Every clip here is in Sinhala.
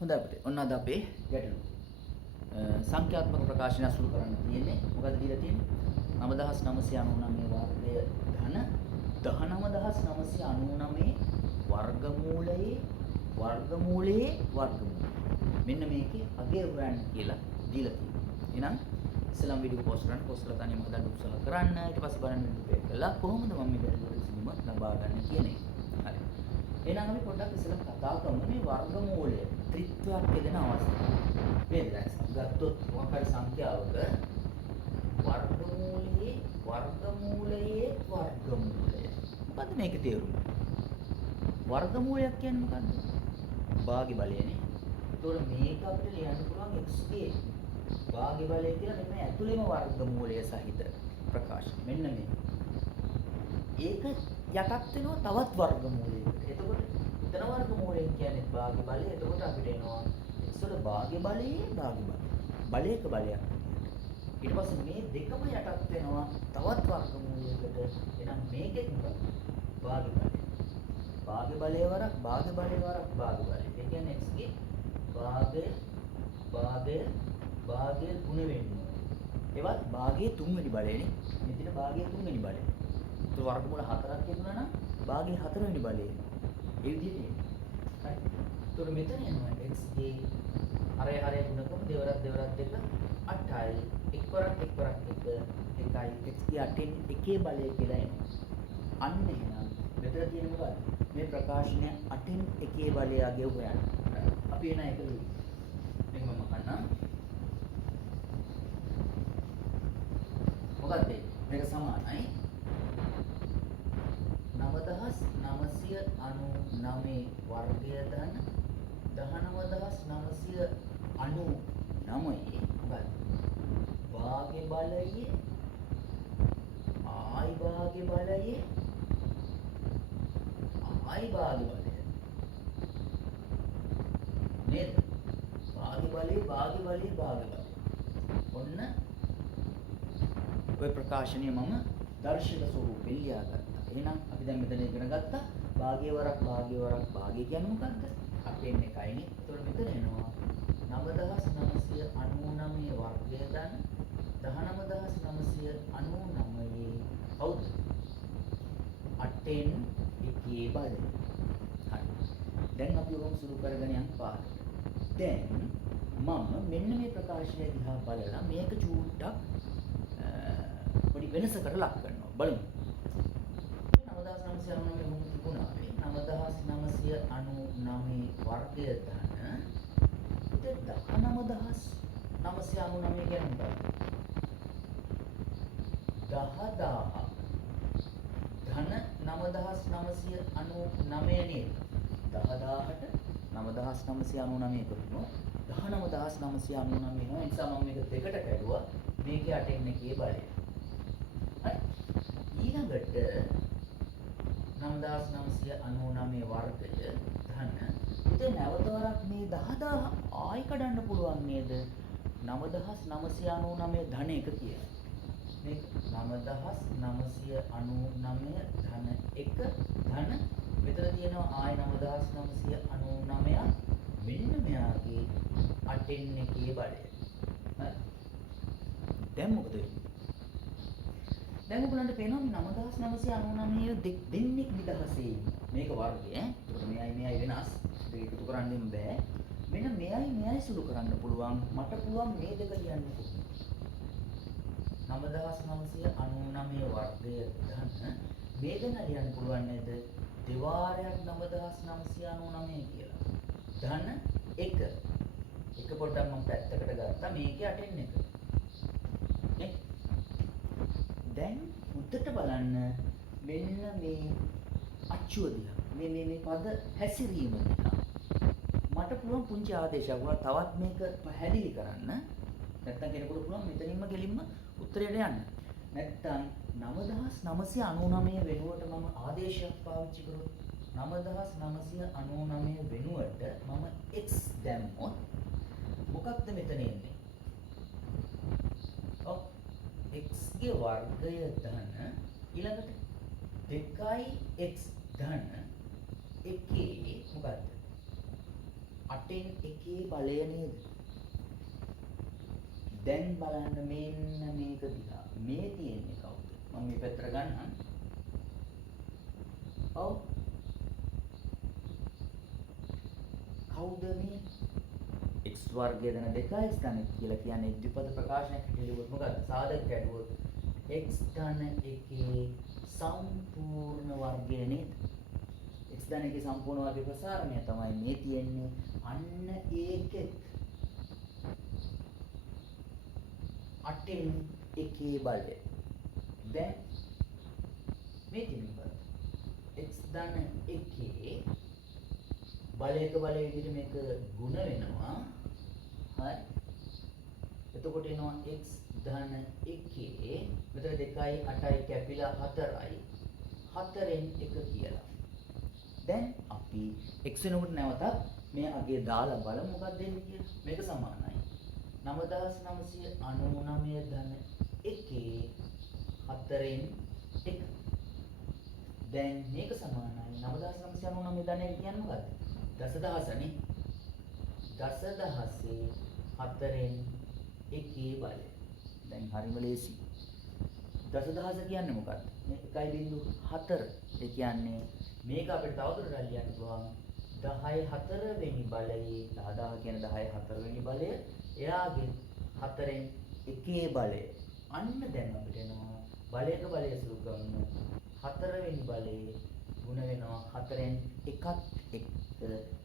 හොඳයි අපිට. ඔන්න අද අපේ ගැටලු. සංඛ්‍යාත්මක ප්‍රකාශන අසුරු කරන්න තියෙන්නේ. මොකද දීලා තියෙන්නේ? 9999 වර්ගය ධන 19999 වර්ගමූලයේ වර්ගමූලයේ වර්ගමූලය. මෙන්න මේකේ අගය හොයන්න කියලා දීලා තියෙනවා. එහෙනම් ඉස්ලාම් වීඩියෝ පෝස්ට් කරන්න පෝස්ට් කරලා තනියම හදන්න උත්සාහ කරන්න. ඊට පස්සේ බලන්න මේක කළා කොහොමද මම මේ ගැටලුවට විසඳුම ලබා ගන්න කියන එක. හරි. එහෙනම් අපි පොඩ්ඩක් ඉස්සෙල්ලා කතා කරමු මේ වර්ගමූලය ත්‍රිත්වයක් දෙන අවස්ථාව. මේ දැන් ගත්තොත් මොකක් හරි සංඛ්‍යාවක වර්ගමූලයේ වර්ගමූලය. මොකද්ද මේකේ තේරුම? වර්ගමූලයක් කියන්නේ මොකද්ද? භාග්‍ය බලයනේ. ඒතකොට මේක අපිට ලියන්න පුළුවන් xk භාග්‍ය බලය කියලා මෙන්න ඇතුළේම වර්ගමූලය සහිත ප්‍රකාශ. මෙන්න මේ. ඒක යටත් වෙනවා තවත් වර්ගමූලයකට. එතකොට එතන වර්ගමූලයෙන් කියන්නේ භාග්‍ය බලය. එතකොට අපිට එනවා x වල භාග්‍ය බලයේ භාග්‍ය බලය. බලයක බලයක්. ඊට පස්සේ මේ දෙකම යටත් වෙනවා තවත් වර්ගමූලයකට. එහෙනම් මේකෙත් මොකක්ද? භාග්‍ය බලය. භාග්‍ය බලය වරක් භාග්‍ය බලය වරක් භාග්‍ය බලය. ඒ කියන්නේ x ගේ භාගය ගුණ වෙන්නේ. ඒවත් භාගයේ තුන්වෙනි බලයනේ. මෙතන භාගයේ තුන්වෙනි බලය. ඒක වර්ගමූල 4ක් තිබුණා නම් භාගයේ 4 වෙනි බලය. ඒ විදිහට එන්නේ. හරි. ඒතකොට මෙතන යනවා x ගේ හරය ගුණකම දෙවරක් දෙක 8යි. එක්වරක් 1 එකයි x ගේ 8න් එකේ බලය කියලා එනවා. අන්න එහෙනම් මෙතන තියෙන මොකක්ද? මේ ප්‍රකාශනය 8න් එකේ බලය අගය හොයන්න. අපි එන එක ලියමු. මේක මම අහන්න. මොකක්ද මේක සමානයි 9999 වර්ගය ධන 19999 මොකක්ද භාග්‍ය බලයේ ආයි භාග්‍ය බලයේ ආයි භාග්‍ය බලය නේද? භාග්‍ය බලයේ ඔන්න ඔය ප්‍රකාශනය මම දර්ශක ස්වරූපෙන් ලියාගත්තා. එහෙනම් අපි දැන් මෙතන ඉගෙන ගත්තා භාග්‍ය වරක් භාග්‍ය කියන්නේ මොකද්ද? 8න් එකයිනේ. ඒතකොට මෙතන එනවා 9999 වර්ගය ධන 19999 කවුද? 8න් එකේ බලය. හරි. දැන් අපි උරුම සුරු කරගෙන යන පාඩම. දැන් මම මෙන්න මේ ප්‍රකාශනය දිහා බලලා මේක චූට්ටක් පොඩි වෙනසකට ලක් කරනවා. බලමු. 9999 වුණ තිබුණා මේ 9999 වර්ගය ධන 19999 කියන්නේ මොකක්ද? 10000 ධන 9999 නේද? 10000ට 9999 කරනවා 19999 වෙනවා. ඒ නිසා මම මේක දෙකට කැඩුවා. මේකේ 8න් එකේ බලය. හරි. ඊළඟට 9999 වර්ගය ධන. ඉතින් නැවත වරක් මේ 10000 ආයි කඩන්න පුළුවන් නේද? 9999 ධන එක කියලා. මේක 9999 ධන 1 ධන මෙතන තියෙනවා ආයි 9999ක් මෙන්න මෙයාගේ 8න් එකේ බලය. හරි. දැන් මොකද වෙන්නේ? දැන් ඔයගලන්ට පේනවා මේ 9999 දෙන්නෙක් නිදහසේ මේක වර්ගය ඈ. ඒකට මෙයයි වෙනස්. දෙක එකතු කරන්නෙම බෑ. මෙන්න මෙයයි සුළු කරන්න පුළුවන්. මට පුළුවන් මේ දෙක ලියන්න කොහොමද? 9999 වර්ගය ධන මේ දෙන ලියන්න පුළුවන් නේද? දෙවාරයක් 9999 කියලා. ධන 1. එක පොඩ්ඩක් මම පැත්තකට ගත්තා. මේකේ 8න් එක. නේ? දැන් උඩට බලන්න මෙන්න මේ අච්චුව දිහා. මේ පද හැසිරීම දිහා. මට පුළුවන් පුංචි ආදේශයක් වුණා තවත් මේක පැහැදිලි කරන්න. නැත්තම් කෙනෙකුට පුළුවන් මෙතනින්ම ගෙලින්ම උත්තරයට යන්න. නැත්තම් 9999 වෙනුවට මම ආදේශයක් පාවිච්චි කරොත් 9999 වෙනුවට මම x දැම්මොත් මොකක්ද මෙතන එන්නේ? ඔව් x ගේ වර්ගය ධන ඊළඟට 2x ධන එකේ මොකද්ද? 8න් 1 බලය නේද? දැන් බලන්න මෙන්න මේක දිහා. මේ තියෙන්නේ කවුද? මම මේ පැත්තට ගන්නම්. ඔව්. කවුද මේ? x වර්ගය දෙන 2x ධන කියලා කියන්නේ ද්විපද ප්‍රකාශනයක් හිටියොත් මොකද? සාධක කැඩුවොත් x ධන 1 සම්පූර්ණ වර්ගය නේද? x ධන 1 සම්පූර්ණ වර්ග ප්‍රසාරණය තමයි මේ තියෙන්නේ. අන්න ඒකෙත් 8න් 1 බලය. දැන් මේ තියෙන්නේ මොකද? x ධන 1 බලයක බලය විදිහට මේක ಗುಣ වෙනවා. හරි. එතකොට එනවා x ධන 1 මෙතන 2යි 8යි කැපිලා 4යි 4න් 1 කියලා. දැන් අපි x වෙනකොට නැවතත් මේ අගේ දාලා බලමු මොකක්ද දෙන්නේ කියලා. මේක සමානයි 9999 ධන 1 4න් 1. දැන් මේක සමානයි 9999 ධන 1 කියන්නේ මොකද්ද? දසදහසනේ. දසදහසේ 4න් 1 බලය. දැන් හරිම ලේසි. දසදහස කියන්නේ මොකක්ද? මේ 1.4. ඒ කියන්නේ මේක අපිට තවදුරටත් ලියන්න පුළුවන් 10 වෙනි බලයේ 10000 කියන 10 4 වෙනි බලය එයාගේ 4න් 1 බලය. අන්න දැන් අපිට එනවා බලයක බලය සුළු කරන 4 වෙනි බලයේ ಗುಣ වෙනවා 4න් 1ත් එක්ක.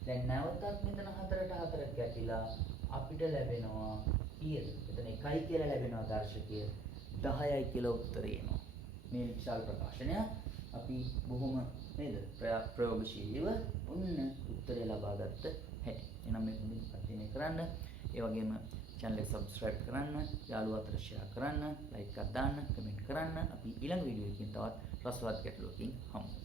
දැන් නැවතත් මෙතන 4ට 4 කැපිලා අපිට ලැබෙනවා කීයද? මෙතන 1යි කියලා ලැබෙනවා දර්ශකය. 10යි කියලා උත්තරේ එනවා. මේ විශාල ප්‍රකාශනය අපි බොහොම නේද ප්‍රයෝගශීලීව ඔන්න උත්තරය ලබා ගත්ත හැටි. එහෙනම් මේක හොඳින් අධ්‍යයනය කරන්න. ඒ වගේම channel එක subscribe කරන්න, යාළුවෝ අතර share කරන්න, like එකක් දාන්න, comment කරන්න. අපි ඊළඟ වීඩියෝ එකකින් තවත් රසවත් ගැටලුවකින් හමු.